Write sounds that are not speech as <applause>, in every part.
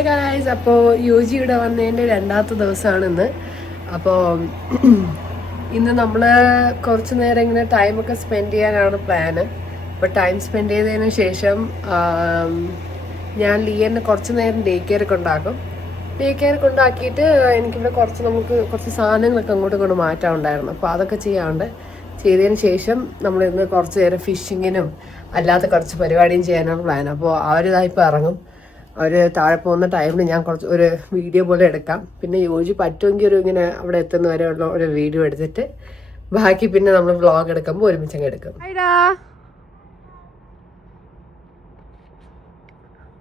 Hi guys അപ്പോൾ U G ഇവിടെ വന്നതിന്റെ രണ്ടാമത്തെ ദിവസമാണ് ഇന്ന് അപ്പോൾ ഇന്ന് നമ്മൾ കുറച്ച് നേരം ഇങ്ങനെ ടൈമൊക്കെ സ്പെൻഡ് ചെയ്യാനാണ് പ്ലാന് അപ്പോൾ ടൈം സ്പെൻഡ് ചെയ്തതിന് ശേഷം ഞാൻ ലിയനെ കുറച്ച് നേരം ഡേ കെയർ കൊണ്ടാക്കും ഡേ കെയർ കൊണ്ടാക്കിയിട്ട് എനിക്കിവിടെ കുറച്ച് നമുക്ക് കുറച്ച് സാധനങ്ങളൊക്കെ അങ്ങോട്ടും ഇങ്ങോട്ട് മാറ്റാനുണ്ടായിരുന്നു അപ്പോൾ അതൊക്കെ ചെയ്യാണ്ട് ചെയ്തതിന് ശേഷം നമ്മൾ ഇന്ന് കുറച്ച് നേരം ഫിഷിങ്ങിനും അല്ലാത്ത കുറച്ച് പരിപാടിയും ചെയ്യാനാണ് പ്ലാൻ അപ്പോൾ അവരിതായിപ്പോൾ ഇറങ്ങും. അവർ താഴെ പോകുന്ന ടൈമിൽ ഞാൻ കുറച്ച് ഒരു വീഡിയോ പോലെ എടുക്കാം. പിന്നെ യോജി പറ്റുമെങ്കിൽ ഒരു ഇങ്ങനെ അവിടെ എത്തുന്ന വരെ ഉള്ള ഒരു വീഡിയോ എടുത്തിട്ട് ബാക്കി പിന്നെ നമ്മൾ വ്ളോഗ് എടുക്കുമ്പോൾ ഒരുമിച്ച് അങ്ങ് എടുക്കും.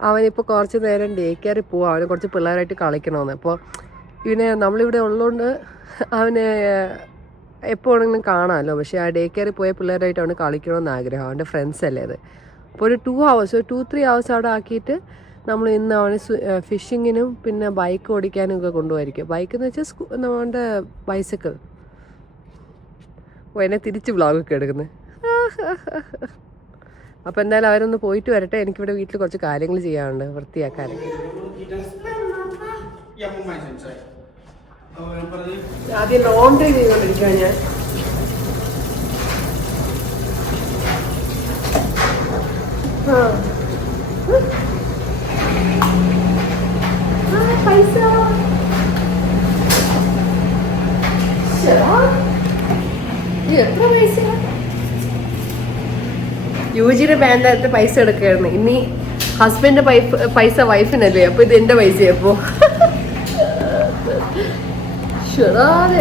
അവനിപ്പോൾ കുറച്ച് നേരം ഡേ കെയറിൽ പോവാം. അവന് കുറച്ച് പിള്ളേരായിട്ട് കളിക്കണമെന്ന് അപ്പോൾ ഇവനെ നമ്മളിവിടെ ഉള്ളതുകൊണ്ട് അവന് വേണമെങ്കിലും കാണാമല്ലോ പക്ഷേ ആ ഡേ കെയറിൽ പോയ പിള്ളേരായിട്ട് അവന് കളിക്കണമെന്ന് ആഗ്രഹം. അവന്റെ ഫ്രണ്ട്സ് അല്ലേ അത്. അപ്പോൾ ഒരു two hours two three hours അവിടെ ആക്കിയിട്ട് നമ്മൾ ഇന്ന് അവന് ഫിഷിങ്ങിനും പിന്നെ ബൈക്ക് ഓടിക്കാനും ഒക്കെ കൊണ്ടുപോയിരിക്കും. ബൈക്ക് എന്ന് വെച്ചാൽ നമ്മുടെ ബൈസക്കിൾ ഓ എന്നെ തിരിച്ച് വ്ളോഗൊക്കെ എടുക്കുന്നത് <laughs> അപ്പോൾ എന്തായാലും അവരൊന്ന് പോയിട്ട് വരട്ടെ. എനിക്കിവിടെ വീട്ടിൽ കുറച്ച് കാര്യങ്ങൾ ചെയ്യാനുണ്ട്. the ആദ്യം ലോണ്ടറി ചെയ്തുകൊണ്ടിരിക്കുക ഞാൻ. ആ. പൈസ. എത്ര പൈസ? യുജിയുടെ ബാങ്കിനകത്ത് പൈസ എടുക്കുകയായിരുന്നു. ഇനി ഹസ്ബൻഡ് പൈസ വൈഫിനല്ലേ? അപ്പൊ ഇത് എന്റെ പൈസ അപ്പോ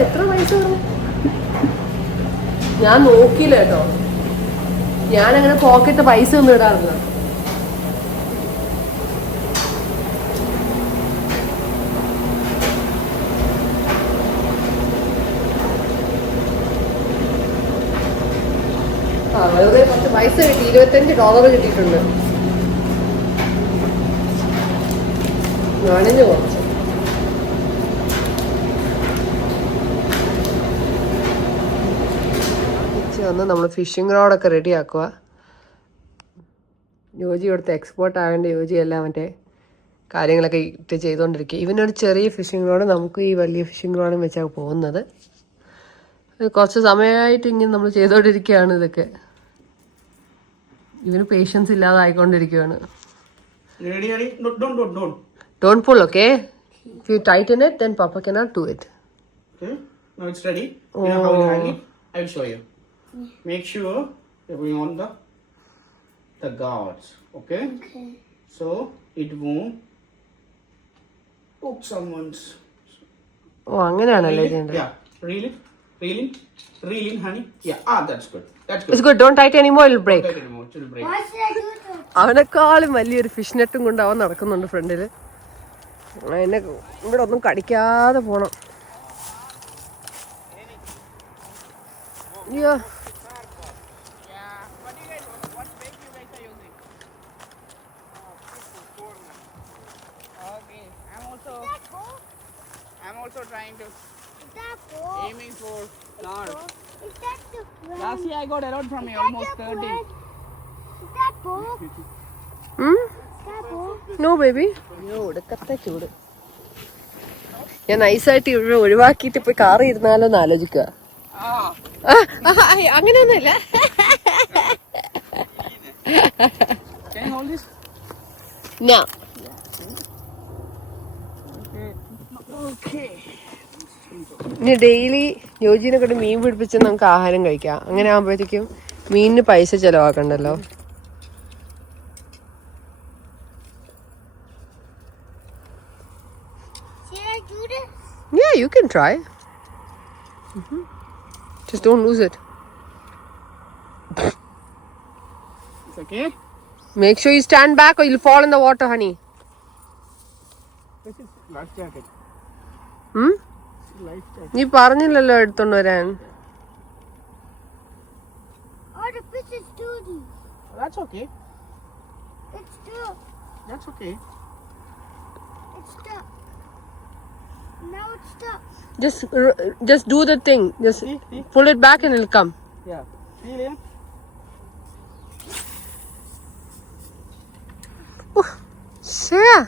എത്ര പൈസ? ഞാൻ നോക്കിയില്ല കേട്ടോ. ഞാനങ്ങനെ പോക്കറ്റ് പൈസ ഒന്നും ഇടാറില്ല. വെറുതെ പത്ത് പൈസ കിട്ടി. ഇരുപത്തഞ്ച് ഡോളർ കിട്ടിയിട്ടുണ്ട്. നാണിഞ്ഞു കുറച്ച്. വന്ന് നമ്മൾ ഫിഷിംഗ് റോഡൊക്കെ റെഡി ആക്കുക യോജി ഇവിടുത്തെ എക്സ്പോർട്ട് ആകേണ്ട യോജി എല്ലാം മറ്റേ കാര്യങ്ങളൊക്കെ ഇട്ട് ചെയ്തുകൊണ്ടിരിക്കുക ഇവനൊരു ചെറിയ ഫിഷിംഗ് റോഡ് നമുക്ക് ഈ വലിയ ഫിഷിംഗ് റോഡും വെച്ചാണ് പോകുന്നത്. കുറച്ച് സമയമായിട്ട് ഇങ്ങനെ നമ്മൾ ചെയ്തുകൊണ്ടിരിക്കുകയാണ് ഇതൊക്കെ. ഇവന് പേഷ്യൻസ് ഇല്ലാതായിക്കൊണ്ടിരിക്കുകയാണ് ready, ready? No, don't, don't, don't. Don't pull okay if you tighten it then papa cannot do it Okay. Now it's ready. You know how you hang it? I will show you. Make sure you're going on the the guards. Okay. Okay. So it won't hook someone's. ഓ അങ്ങനെയാണല്ലേ. ചെയ്യേണ്ടത് Yeah. Reel in. Reel in, honey. Yeah. Ah, that's good. That's good. It's good. Don't tighten anymore, it'll break. Don't tighten anymore. it'll break. Why should I do that? അവനെക്കാളും വലിയൊരു fish നെറ്റും കൊണ്ട് അവൻ നടക്കുന്നുണ്ട് ഫ്രണ്ടിൽ എന്നെ ഇവിടെ ഒന്നും കടിക്കാതെ പോണം അയ്യോ I'm also trying to? Aiming for star. Is that the friend? Last year I got a lot from Is you, almost 30. Is that bull? Hmm? Is that cool? No baby ഒടുക്കത്തെ ചൂട് ഞാൻ നൈസായിട്ട് ഇവിടെ ഒഴിവാക്കിയിട്ട് ഇപ്പൊ കാറി ഇരുന്നാലോ എന്ന് ആലോചിക്കുക Ah, അങ്ങനെയൊന്നുമില്ല can you hold this? ഞാൻ Okay. ഇനി ഡെയിലി യോജിനെ കൊണ്ട് മീൻ പിടിപ്പിച്ച് നമുക്ക് ആഹാരം കഴിക്കാം അങ്ങനെ ആകുമ്പോഴത്തേക്കും മീനിന് പൈസ ചിലവാക്കണ്ടല്ലോ? Yeah, you can try. Mhm. Just don't lose it. It's okay. Make sure you stand back or you'll fall in the water, honey. This is life jacket. Hmm? Life jacket. നീ പറഞ്ഞില്ലല്ലോ എടുത്തോണ്ട് വരാൻ Oh, the fish is doing. That's okay. It's stuck. That's okay. It's stuck. Now it's stuck. just r- just do the thing just See, see? pull it back and it'll come Yeah. Feel in. Share.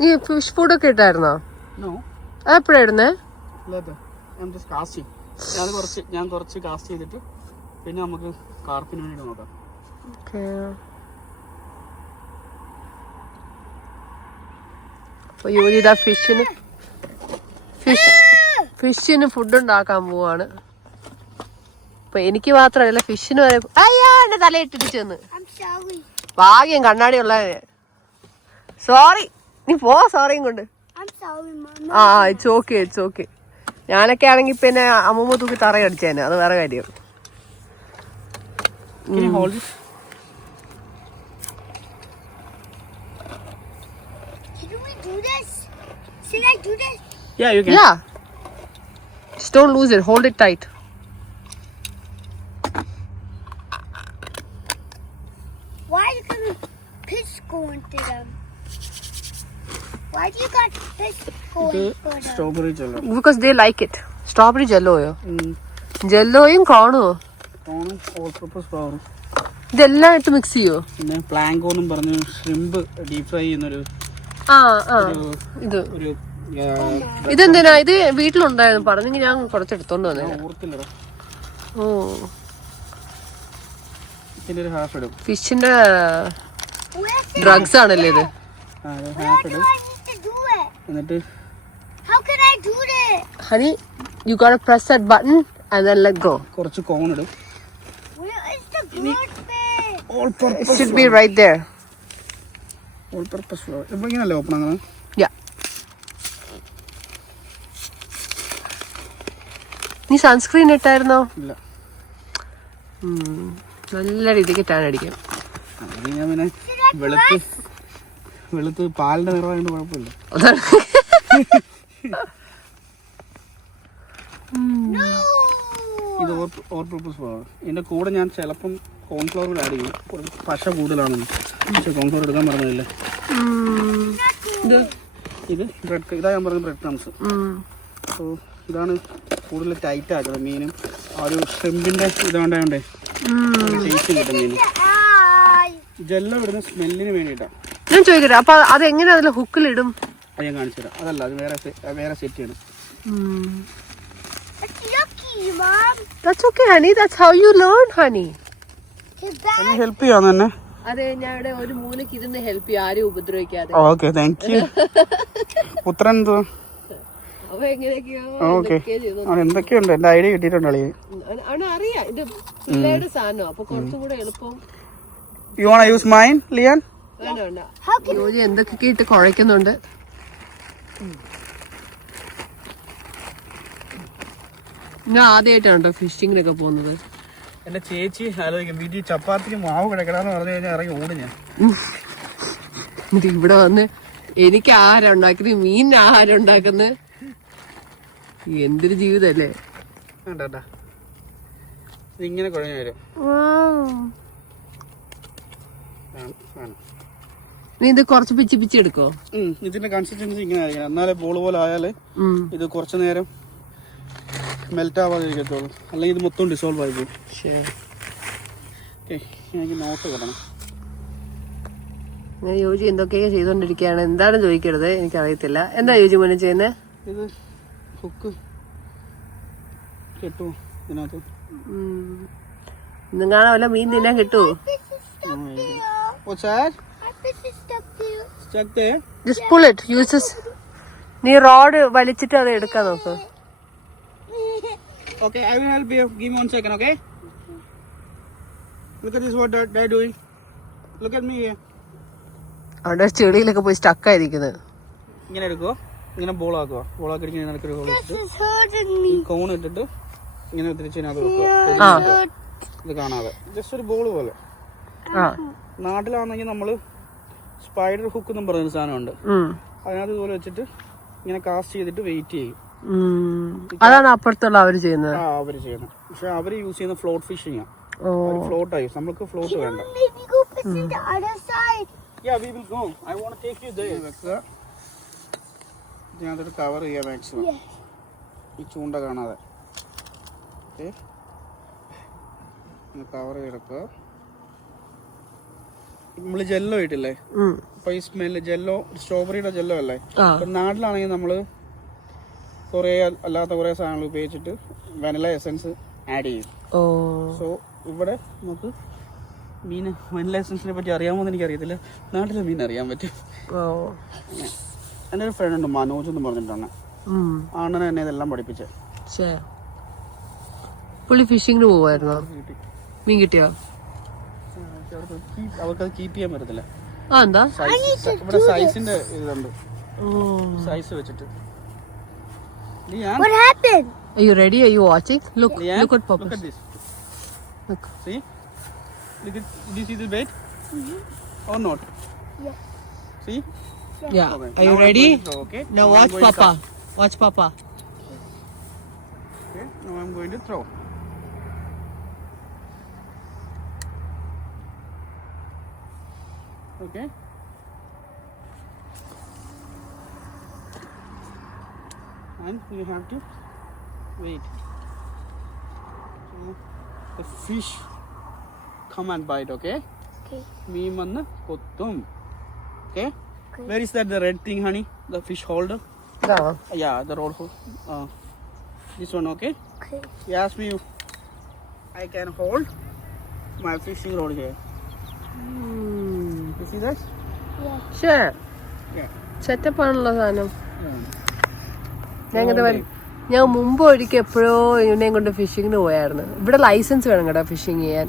നീ fish food ഒക്കെ ഇട്ടായിരുന്നോ. എപ്പോഴായിരുന്നേ. ഞാൻ കുറച്ച് ഞാൻ കുറച്ച് cast ചെയ്തിട്ട് പിന്നെ നമുക്ക് കാർപ്പിന് വേണ്ടി നോക്കാം. യോജിത ഫിഷിന് ഫിഷ് ഫിഷിന് ഫുഡ് ഉണ്ടാക്കാൻ പോവാണ്. അപ്പൊ എനിക്ക് മാത്രമല്ല ഫിഷിന് വരെ അയ്യാ എന്റെ തലയിട്ടിടിച്ചു വന്ന് I'm ഭാഗ്യം കണ്ണാടി ഉള്ള സോറി നീ പോ സോറിയും കൊണ്ട്. ആ ഇറ്റ്സ് ഓക്കെ ഇറ്റ്സ് ഓക്കെ ഞാനൊക്കെ ആണെങ്കിൽ പിന്നെ അമ്മൂമ്മ തൂക്കി തറയടിച്ചേനെ അത് വേറെ കാര്യം Can you hold it? Can we do this? Should I do this? Yeah, you can. Yeah. Just don't lose it. Hold it tight. Why do you got ഇത് for them? Strawberry ചെല്ലാം Because they like it. Strawberry jello ജെല്ലോയും കോണോ. ഓണം all purpose ഫ്ലവറും ഇതെല്ലാം ഇട്ട് mix ചെയ്യോ? പിന്നെ പ്ലാങ്കോന്നും പറഞ്ഞു ഷ്രിമ്പ് ഡീപ് ഫ്രൈ ചെയ്യുന്നൊരു ആ ആ. ഇത്. ഒരു ഇതെന്തിനാ? ഇത് വീട്ടിലുണ്ടായിരുന്നു. പറഞ്ഞെങ്കിൽ ഞാൻ കുറച്ചെടുത്തോണ്ട് എടുത്തോണ്ട് വന്നേ ഓർത്തില്ലടാ. ഓ. ഇതിന്റെ ഒരു ഹാഫ് ഇടും. ഫിഷിന്റെ Where's it? ഡ്രഗ്സ് ആണല്ലേ ഇത്? ആ ഒരു ഹാഫ് do ഇടും I need to do it? എന്നിട്ട് How can I do this? Honey you got press that button and then let go കുറച്ച് കോൺ ഇടും Where is the good bit? All It purpose should be right there. All purpose flour ഇപ്പൊ ഇങ്ങനല്ലേ open അങ്ങനെ Yeah. നീ sunscreen ഇട്ടായിരുന്നോ ഇല്ല. നല്ല രീതിക്ക് ടാൻ അടിക്കും ഞാൻ പിന്നെ വെളുത്ത് വെളുത്ത് പാലിന്റെ നിറമായതുകൊണ്ട് കുഴപ്പമില്ല! ഇത് ഓർ ഓർ പർപ്പസ് ഫ്ലവർ ഇതിന്റെ കൂടെ ഞാൻ ചിലപ്പം കോൺഫ്ലവർ കൂടെ ആഡ് ചെയ്യും. കുറച്ച് പശ കൂടുതലാണെന്ന്. പക്ഷെ കോൺഫ്ലവർ എടുക്കാൻ പറഞ്ഞില്ല ഇത് ഇത് ബ്രെഡ് ഇതാ ഞാൻ പറഞ്ഞ ബ്രെഡ് ക്രംസ്. സോ ഇതാണ് കൂടുതൽ ടൈറ്റ് ആക്കുന്നത് മീനും ആ ഒരു ഷ്രിമ്പിന്റെ ഇതാണ്ടായോണ്ടേ ടേസ്റ്റ് കിട്ടും മീൻ. ജെല്ലോ ഇടുന്ന സ്മെല്ലിന് വേണ്ടിയിട്ടാണ് ഞാൻ ചോദിക്കട്ടെ അപ്പൊ അത് എങ്ങനെ അതിൽ ഹുക്കിലിടും ഇടും? ഞാൻ കാണിച്ചു തരാം. അതല്ല അത് വേറെ വേറെ സെറ്റ് ചെയ്യണം It's lucky, Mom. That's okay, honey. That's how you learn, honey. His bag. Help ചെയ്യാന്ന് തന്നെ. അതെ ഞാൻ ഇവിടെ ഒരു മൂലക്ക് ഇരുന്ന് ഹെൽപ്പ് ചെയ്യും. ആരും ഉപദ്രവിക്കാതെ. ഓക്കെ താങ്ക് യു പുത്രൻ എന്തോ അവ എങ്ങനെയൊക്കെയോ ഓക്കെ എന്തൊക്കെയോ ചെയ്തു അവൻ എന്തൊക്കെയുണ്ട്? എന്റെ ഐഡിയ കിട്ടിയിട്ടുണ്ട് അളിയെ. അറിയാം. ഇത് പിള്ളേരുടെ സാധനം അപ്പൊ കുറച്ചും കൂടെ എളുപ്പം. യു വാണ്ട് യൂസ് മൈൻ ലിയാൻ ജോലി എന്തൊക്കെ ഇട്ട് കുഴയ്ക്കുന്നുണ്ട്. ഞാൻ ആദ്യമായിട്ടാണ് ഫിഷിങ്ങിനൊക്കെ പോകുന്നത്. എന്റെ ചേച്ചി ആലോചിക്കും വീട്ടിൽ ചപ്പാത്തിക്ക് മാവ് കിടക്കണമെന്ന് പറഞ്ഞു കഴിഞ്ഞാൽ ഇറങ്ങി ഓടും ഞാൻ. ഇവിടെ വന്ന് എനിക്ക് ആഹാരം ഉണ്ടാക്കുന്നത് മീൻ ആഹാരം ഉണ്ടാക്കുന്നത്. എന്തൊരു ജീവിതല്ലേ. ഇങ്ങനെ കുഴഞ്ഞു വരും. നീ ഇത് കുറച്ച് പിച്ചി പിച്ചി എടുക്കോ? ഇതിന്റെ കൺസിസ്റ്റൻസി ഇങ്ങനെ ആയിരിക്കണം. എന്നാലേ ബോൾ പോലെ ആയാലേ ഇത് കുറച്ച് നേരം മെൽറ്റ് ആവാതെ ഇരിക്കത്തുള്ളൂ അല്ലെങ്കിൽ ഇത് മൊത്തം ഡിസോൾവ് ആയി പോകും. എനിക്ക് നോട്ട് കിട്ടണം. ഞാൻ യോജി എന്തൊക്കെയാ ചെയ്തോണ്ടിരിക്കുകയാണ്. എന്താണ് ചോദിക്കരുത് എനിക്കറിയത്തില്ല. എന്താ യോജി മോനെ ചെയ്യുന്നത് ഇത് ഹുക്ക് കിട്ടുമോ ഇതിനകത്ത്. നിങ്ങളെ വല്ല മീൻ തിന്നാൻ കിട്ടുമോ ഓ is പുൾ ഇറ്റ് യൂസസ് നീ റോഡ് വലിച്ചിട്ട് അത് എടുക്കാൻ നോക്ക്. Okay, I will help you. Give me one second, okay? Look at this, what dad doing. Look at me here. അവിടെ ചെളിയിലൊക്കെ പോയി സ്റ്റക്കായിരിക്കുന്നത് ഇങ്ങനെ എടുക്കുക ഇങ്ങനെ ബോൾ ആക്കുക ബോൾ ആക്കി ഇങ്ങനെ നടക്കൊരു ഹോൾ me. കോൺ ഇട്ടിട്ട് ഇങ്ങനെ തിരിച്ചതിനകത്ത്. വെക്കുക. ഇത് കാണാതെ. ജസ്റ്റ് ഒരു ബോൾ പോലെ. ആ. നാട്ടിലാണെങ്കിൽ നമ്മൾ സ്പൈഡർ ഹുക്ക് എന്നും പറയുന്ന സാധനമുണ്ട്. അതിനകത്ത് ഇതുപോലെ വെച്ചിട്ട് ഇങ്ങനെ കാസ്റ്റ് ചെയ്തിട്ട് വെയിറ്റ് ചെയ്യും. അതാണ് അപ്പുറത്തുള്ള അവർ ചെയ്യുന്നത്. ആ അവർ ചെയ്യുന്നത്. പക്ഷെ അവർ യൂസ് ചെയ്യുന്ന ഫ്ലോട്ട് ഫിഷിംഗ് ഫ്ലോട്ട് ആയി. നമുക്ക് ഫ്ലോട്ട് വേണ്ട. ഇതിനകത്തോട്ട് കവർ ചെയ്യാം മാക്സിമം ഈ ചൂണ്ട കാണാതെ. കവർ ചെയ്തെടുക്കുക. നമ്മൾ ജെല്ലോ ഇട്ടില്ലേ. അപ്പൊ ഈ സ്മെല്ല് ജെല്ലോ സ്ട്രോബെറിയുടെ ജെല്ലോ അല്ലേ? നാട്ടിലാണെങ്കിൽ നമ്മൾ കുറേ അല്ലാത്ത കുറേ സാധനങ്ങൾ ഉപയോഗിച്ചിട്ട് വെനില എസൻസ് ആഡ് ചെയ്യും. സോ ഇവിടെ നമുക്ക് മീൻ വെനില എസൻസിനെ പറ്റി അറിയാമോ എന്ന് എനിക്കറിയത്തില്ല. നാട്ടിലെ മീൻ അറിയാൻ പറ്റും. എന്റെ ഒരു ഫ്രണ്ട് ഉണ്ട് മനോജ് എന്ന് പറഞ്ഞിട്ടാണ്. അണ്ണൻ എന്നെ ഇതെല്ലാം പഠിപ്പിച്ചത് ശ്ശേ. പുള്ളി ഫിഷിങ്ങിന് പോവായിരുന്നോ? മീൻ കിട്ടിയോ? അവർക്ക് keep- അവർക്കത് കീപ്പ് ചെയ്യാൻ പറ്റത്തില്ല ആ എന്താ സൈസ് ഇവിടെ സൈസിന്റെ ഇതുണ്ട് ഓ സൈസ് വെച്ചിട്ട് Liyan What happened? Are you ready? Are you watching? Look, Liyan look at look Papa. at this Look. see look at did you see the bait or not Yeah. see Yeah. Okay. Are you Now I'm ready? going to throw, okay Now I'm watch going to Papa. cut. Watch Papa. okay now I'm going to throw Okay, and you have to wait so the fish come and bite okay okay me manna kottum okay Okay. Where is that the red thing, honey? The fish holder? That one? Yeah, the rod holder. Uh, this one, okay? Okay. He me I can hold my fishing rod here. Mm. See ശേ yeah setup ആണല്ലോ സാധനം. yeah. ഞാൻ വരും. ഞാൻ മുമ്പ് ഒരിക്കൽ എപ്പോഴോ ഇവനെയും കൊണ്ട് ഫിഷിങ്ങിന് പോയായിരുന്നു. ഇവിടെ ലൈസൻസ് വേണം കേട്ടോ ഫിഷിങ് ചെയ്യാൻ.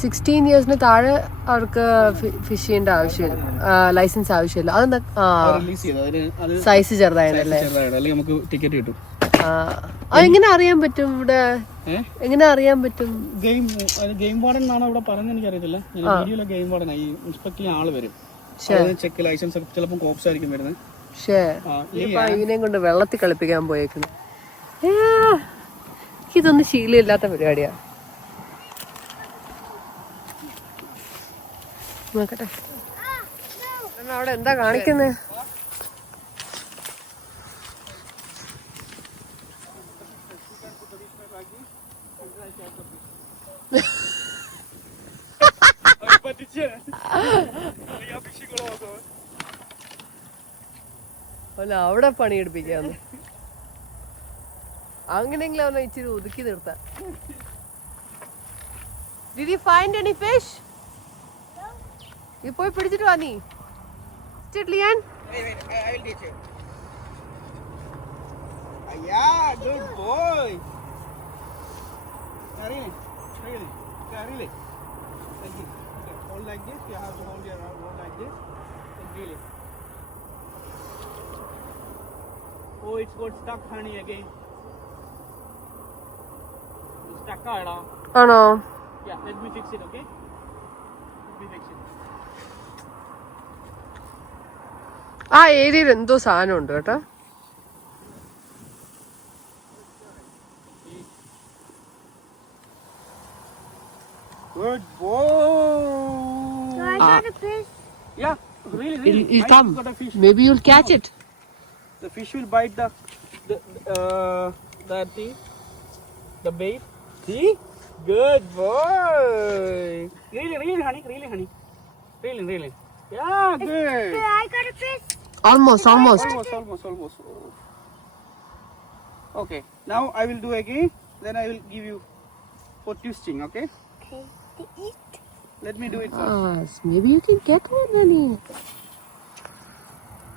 സിക്സ്റ്റീൻ ഇയേഴ്സിന് താഴെ അവർക്ക് ഫിഷ് ചെയ്യേണ്ട ആവശ്യമില്ല. ലൈസൻസ് ആവശ്യമില്ല. അതെന്താ? സൈസ് ചെറുതായതല്ലേ അല്ലേ നമുക്ക് ടിക്കറ്റ് കിട്ടും. അതെങ്ങനെ അറിയാൻ പറ്റും ഇവിടെ? എങ്ങനെ അറിയാൻ പറ്റും? ഗെയിം ഗെയിം വാർഡൻ എന്നാണ് ഇവിടെ പറഞ്ഞത് എനിക്കറിയത്തില്ല. അറിയത്തില്ല വീഡിയോയിലെ ഗെയിം വാർഡൻ ഈ ഇൻസ്പെക്ട് ചെയ്യാൻ ആൾ വരും. ചെക്ക് ലൈസൻസ് ഒക്കെ ചിലപ്പോൾ കോപ്സ് ആയിരിക്കും വരുന്നത്. പക്ഷേ ഇവനെയും കൊണ്ട് വെള്ളത്തിൽ കളിപ്പിക്കാൻ പോയേക്കുന്നു. ഇതൊന്നും ശീലമില്ലാത്ത പരിപാടിയാ. നോക്കട്ടെ. അവിടെ എന്താ കാണിക്കുന്നേ? അല്ല പണി പണിയെടുപ്പിക്കാന്ന്. അങ്ങനെയെങ്കിലും അവനെ ഇച്ചിരി ഒതുക്കി നിർത്താം. ദീദി ഫൈൻഡ് എണി ഫിഷ് ഇപ്പോ പിടിച്ചിട്ട് വാ വന്നി ചിട്ടിയാൻ Really? Thank you. All like this, you have to hold your arm, all like this. And really. Oh, it's got stuck, honey, again. It's stuck, Ada. no Yeah, let me fix it, okay? Let me fix it. ആ ഏരിയയിൽ എന്തോ സാധനം ഉണ്ട് കേട്ടോ Good boy. So I got a fish. Yeah, really, really. It'll, it'll come. Maybe you'll catch it. The fish will bite the the uh, that thing, the bait. See? Good boy. Really, really, honey, really, honey. Really, really. Yeah, good. I got a fish. Almost, almost. Almost, almost, almost. Okay, now I will do again. Then I will give you for twisting. Okay? Okay. To eat. Let me do it first. Ah, maybe you can get one, honey.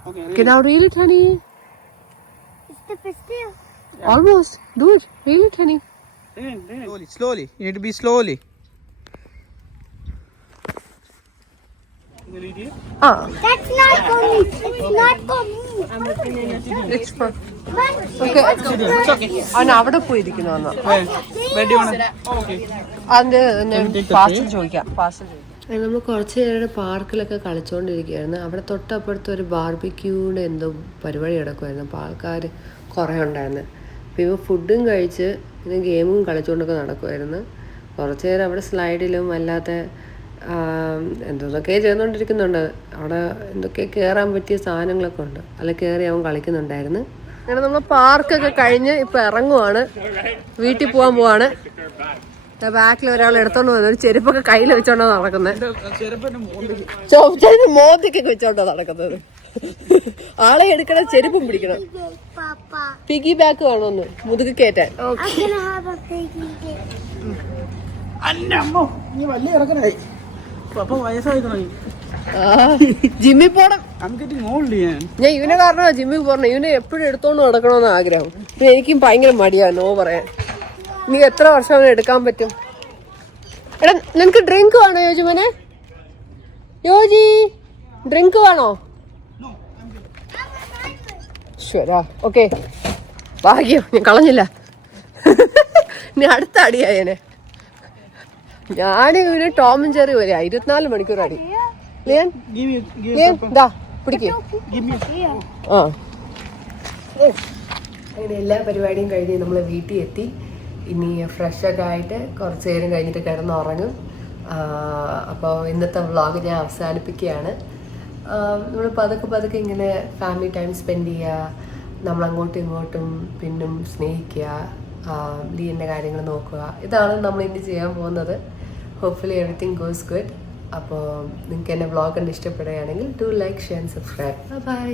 Okay. Okay, Really. now reel it, honey. The fish? Yeah. Almost. Do it. Reel it, honey. Slowly, slowly. You need to be slowly. Ah, That's not for me. It's not for me. it's for. Okay. It's okay. അവൻ അവിടെ പോയിരിക്കുന്നു? Oh, the parcel? ചോദിക്കാം parcel ചോദിക്കാം നമ്മൾ കുറച്ച് നേരം പാർക്കിലൊക്കെ കളിച്ചുകൊണ്ടിരിക്കുകയായിരുന്നു അവിടെ തൊട്ടപ്പുറത്ത് ഒരു ബാർബിക്യൂടെ എന്തോ പരിപാടി നടക്കുമായിരുന്നു അപ്പോൾ ആൾക്കാർ കുറേ ഉണ്ടായിരുന്നു. അപ്പോൾ ഇവ ഫുഡും കഴിച്ച് പിന്നെ ഗെയിമും കളിച്ചുകൊണ്ടൊക്കെ നടക്കുമായിരുന്നു കുറച്ച് നേരം അവിടെ സ്ലൈഡിലും അല്ലാത്ത എന്തൊക്കെ ചെയ്തുകൊണ്ടിരിക്കുന്നുണ്ട്. അവിടെ എന്തൊക്കെ കയറാൻ പറ്റിയ സാധനങ്ങളൊക്കെ ഉണ്ട്. അല്ല കയറി അവൻ കളിക്കുന്നുണ്ടായിരുന്നു. അങ്ങനെ നമ്മൾ പാർക്കൊക്കെ കഴിഞ്ഞ് ഇപ്പം ഇറങ്ങുവാണ്. വീട്ടിൽ പോകാൻ പോവാണ്. ബാക്കിൽ ഒരാൾ എടുത്തോണ്ട് വന്നു ഒരു ചെരുപ്പൊക്കെ കയ്യിൽ വെച്ചോണ്ടോ നടക്കുന്നത് ചോപ്പിച്ചു മോന്തിക്കൊക്കെ വെച്ചോണ്ടോ നടക്കുന്നത്. ആളെ എടുക്കണം ചെരുപ്പും പിടിക്കണം. പിഗി ബാക്ക് വേണമെന്ന് മുതുകി കേറ്റാൻ ജിമ്മിൽ പോണം. ഞാൻ ഇവനെ കാരണം ജിമ്മി പോരണം ഇവനെ എപ്പോഴും എടുത്തോണ്ട് നടക്കണമെന്ന് ആഗ്രഹം. എനിക്കും ഭയങ്കര മടിയാ നോ പറയാൻ. നീ എത്ര വർഷം എടുക്കാൻ പറ്റും? എടാ നിനക്ക് ഡ്രിങ്ക് വേണോ യോജി മോനെ? യോജി ഡ്രിങ്ക് വേണോ? ശരാ ഓക്കെ. ഭാഗ്യം ഞാൻ കളഞ്ഞില്ല. <laughs> ഇനി അടുത്ത അടിയായനെ ഞാൻ ഇവന് ടോമും ചെറി വരിക ഇരുപത്തിനാല് മണിക്കൂർ അടി. പിടിക്കും. ആ. അങ്ങനെ എല്ലാ പരിപാടിയും കഴിഞ്ഞ് നമ്മൾ വീട്ടിൽ എത്തി ഇനി ഫ്രഷൊക്കെ ആയിട്ട് കുറച്ച് നേരം കഴിഞ്ഞിട്ട് കിടന്നുറങ്ങും. അപ്പോൾ ഇന്നത്തെ വ്ളോഗ് ഞാൻ അവസാനിപ്പിക്കുകയാണ്. നമ്മൾ പതുക്കെ പതുക്കെ ഇങ്ങനെ ഫാമിലി ടൈം സ്പെൻഡ് ചെയ്യുക നമ്മളങ്ങോട്ടും ഇങ്ങോട്ടും പിന്നും സ്നേഹിക്കുക ലീന്റെ കാര്യങ്ങൾ നോക്കുക. ഇതാണ് നമ്മൾ ഇനി ചെയ്യാൻ പോകുന്നത്. ഹോപ്പ്ഫുള്ളി എവറിത്തിങ് ഗോസ് ഗുഡ് അപ്പോൾ നിങ്ങൾക്ക് എന്റെ വ്ളോഗ് കണ്ട് ഇഷ്ടപ്പെടുകയാണെങ്കിൽ to like share and subscribe bye